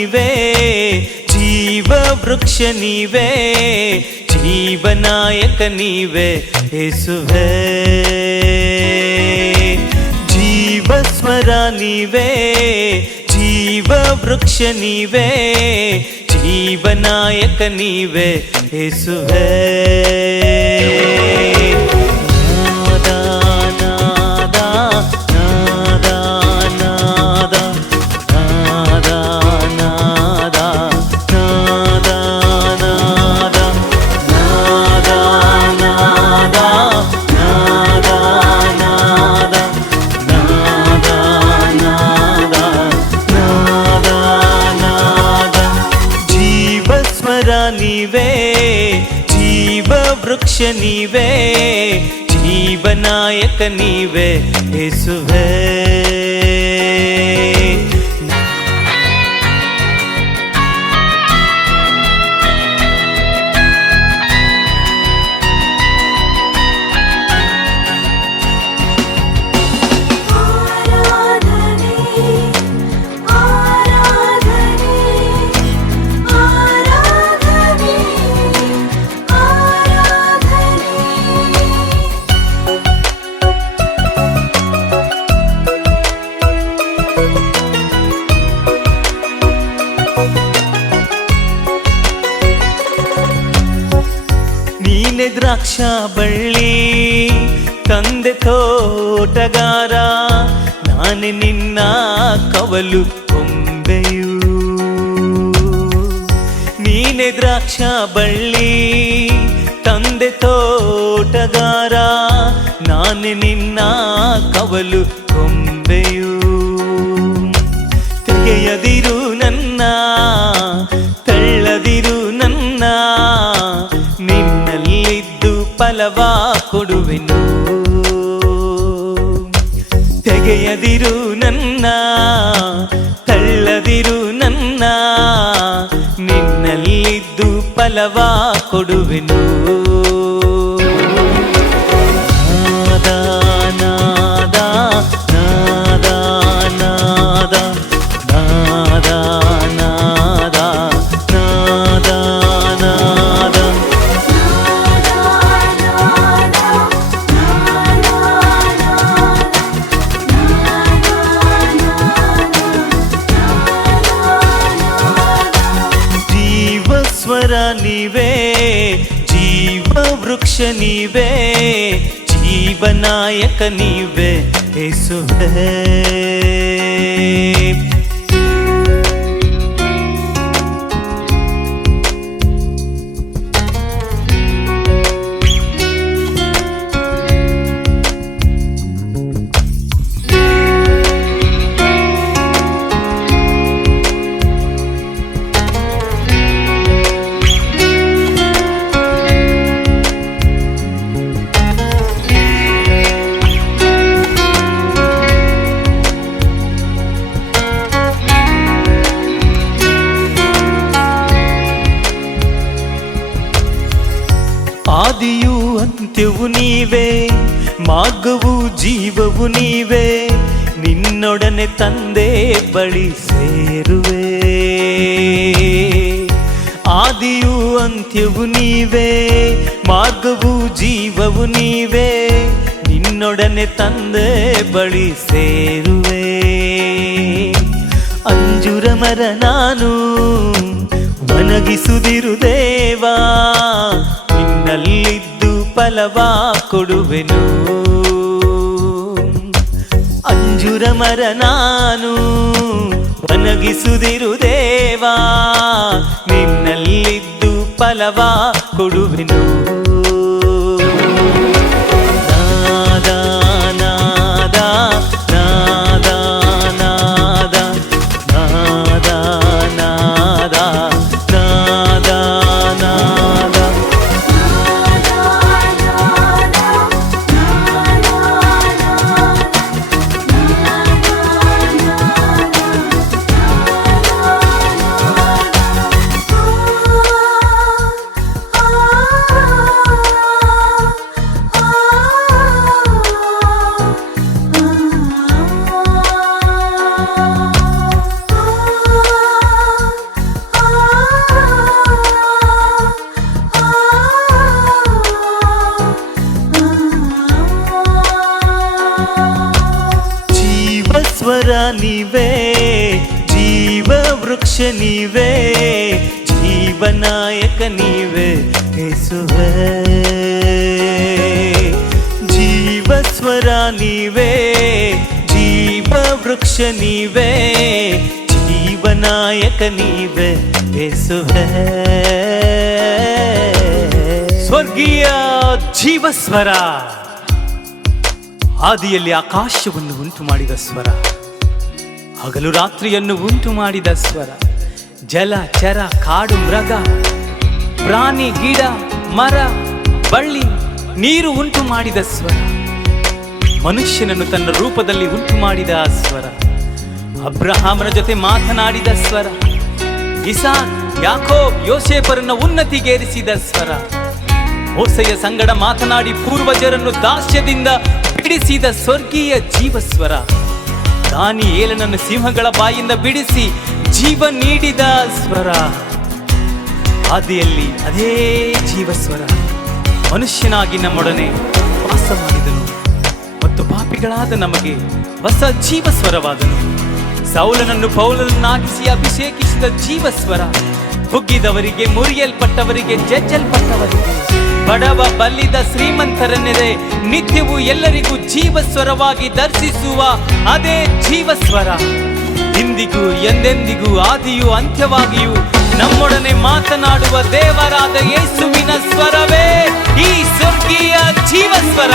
ನೀವೇ, ಜೀವ ವೃಕ್ಷ ನೀವೇ, ಜೀವನಾಯಕ ನೀವೇ ಯೇಸುವೇ. ಜೀವಸ್ವರ ನೀವೇ, ಜೀವ ವೃಕ್ಷ ನೀವೇ, ಜೀವನಾಯಕ ನೀವೇ ಯೇಸುವೇ. ನೀವೇ, ಜೀವ ವೃಕ್ಷ ನೀವೇ, ಜೀವನಾಯಕ ನೀವೇ ಯೇಸುವೇ. ನೀನೆ ದ್ರಾಕ್ಷ ಬಳ್ಳಿ, ತಂದೆ ತೋಟಗಾರ, ನಾನೇ ನಿನ್ನ ಕವಲು ಕೊಂಬೆಯು. ನೀನೆ ದ್ರಾಕ್ಷ ಬಳ್ಳಿ, ತಂದೆ ತೋಟಗಾರ, ನಾನೇ ನಿನ್ನ ಕವಲು ಕೊಂಬೆಯು. ತೆಗೆಯದಿರು ನನ್ನ, ತಳ್ಳದಿರು ನನ್ನ, ನಿನ್ನಲ್ಲಿದ್ದು ಫಲವ ಕೊಡುವೆನು. ತೆಗೆಯದಿರು ನನ್ನ, ತಳ್ಳದಿರು ನನ್ನ, ನಿನ್ನಲ್ಲಿದ್ದು ಫಲವ ಕೊಡುವೆನು. ನಾದ ನಾದ ನಾದ ನಾದ ನಾದ ನಾದ ನಾದ ನಾದ. ಜೀವಸ್ವರ ನೀವೇ, ಜೀವ ವೃಕ್ಷ ನೀವೇ, ಜೀವನಾಯಕ ನೀವೇ ಯೇಸುವೇ. ಆದಿಯು ಅಂತ್ಯವು ನೀವೇ, ಮಾರ್ಗವು ಜೀವವು ನೀವೇ, ನಿನ್ನೊಡನೆ ತಂದೆ ಬಳಿ ಸೇರುವೆ. ಆದಿಯು ಅಂತ್ಯವು ನೀವೇ, ಮಾರ್ಗವು ಜೀವವು ನೀವೇ, ನಿನ್ನೊಡನೆ ತಂದೆ ಬಳಿ ಸೇರುವೆ. ಅಂಜುರ ಮರ ನಾನು, ಒಣಗಿಸುದಿರು ದೇವಾ, ನಿನ್ನಲ್ಲಿದ್ದು ಫಲವ ಕೊಡುವೆನು. ಅಂಜುರ ಮರ ನಾನು, ಒಣಗಿಸುದಿರು ದೇವಾ, ನಿನ್ನಲ್ಲಿದ್ದು ಫಲವ ಕೊಡುವೆನು. ನಾದ ನಾದ ನಾದ ನಾದ ನಾದ ನಾದ ನಾದ ನಾದ. ನೀವೇ, ಜೀವನಾಯಕ ನೀವೇ ಯೇಸುವೇ. ಜೀವಸ್ವರ ನೀವೇ, ಜೀವ ವೃಕ್ಷ ನೀವೇ, ಜೀವನಾಯಕ ನೀವೇ ಯೇಸುವೇ. ಸ್ವರ್ಗೀಯ ಜೀವಸ್ವರ, ಆದಿಯಲ್ಲಿ ಆಕಾಶವನ್ನು ಉಂಟು ಮಾಡಿದ ಸ್ವರ, ಹಗಲು ರಾತ್ರಿಯನ್ನು ಉಂಟು ಮಾಡಿದ ಸ್ವರ, ಜಲ ಚರ ಕಾಡು ಮೃಗ ಪ್ರಾಣಿ ಗಿಡ ಮರ ಬಳ್ಳಿ ನೀರು ಉಂಟು ಮಾಡಿದ ಸ್ವರ, ಮನುಷ್ಯನನ್ನು ತನ್ನ ರೂಪದಲ್ಲಿ ಉಂಟು ಮಾಡಿದ ಸ್ವರ, ಅಬ್ರಹಾಮನ ಜೊತೆ ಮಾತನಾಡಿದ ಸ್ವರ, ಇಸಾಕ್ ಯಾಕೋಬ್ ಯೋಸೇಫರನ್ನು ಉನ್ನತಿಗೇರಿಸಿದ ಸ್ವರ, ಮೋಸೆಯ ಸಂಗಡ ಮಾತನಾಡಿ ಪೂರ್ವಜರನ್ನು ದಾಸ್ಯದಿಂದ ಬಿಡಿಸಿದ ಸ್ವರ್ಗೀಯ ಜೀವಸ್ವರ, ದಾನಿಯೇಲನನ್ನು ಸಿಂಹಗಳ ಬಾಯಿಂದ ಬಿಡಿಸಿ ಜೀವ ನೀಡಿದ ಸ್ವರ. ಆದಿಯಲ್ಲಿ ಅದೇ ಜೀವಸ್ವರ ಮನುಷ್ಯನಾಗಿ ನಮ್ಮೊಡನೆ ವಾಸ ಮಾಡಿದನು ಮತ್ತು ಪಾಪಿಗಳಾದ ನಮಗೆ ಹೊಸ ಜೀವಸ್ವರವಾದನು. ಸೌಲನನ್ನು ಪೌಲನನ್ನಾಗಿಸಿ ಅಭಿಷೇಕಿಸಿದ ಜೀವಸ್ವರ, ಕುಗ್ಗಿದವರಿಗೆ, ಮುರಿಯಲ್ಪಟ್ಟವರಿಗೆ, ಜಜ್ಜಲ್ಪಟ್ಟವರಿಗೆ, ಬಡವ ಬಲ್ಲಿದ ಶ್ರೀಮಂತರನ್ನೆದೆ ನಿತ್ಯವೂ ಎಲ್ಲರಿಗೂ ಜೀವಸ್ವರವಾಗಿ ದರ್ಶಿಸುವ ಅದೇ ಜೀವಸ್ವರ, ಇಂದಿಗೂ ಎಂದೆಂದಿಗೂ ಆದಿಯೂ ಅಂತ್ಯವಾಗಿಯೂ ನಮ್ಮೊಡನೆ ಮಾತನಾಡುವ ದೇವರಾದ ಯೇಸುವಿನ ಸ್ವರವೇ ಈ ಸ್ವರ್ಗೀಯ ಜೀವಸ್ವರ.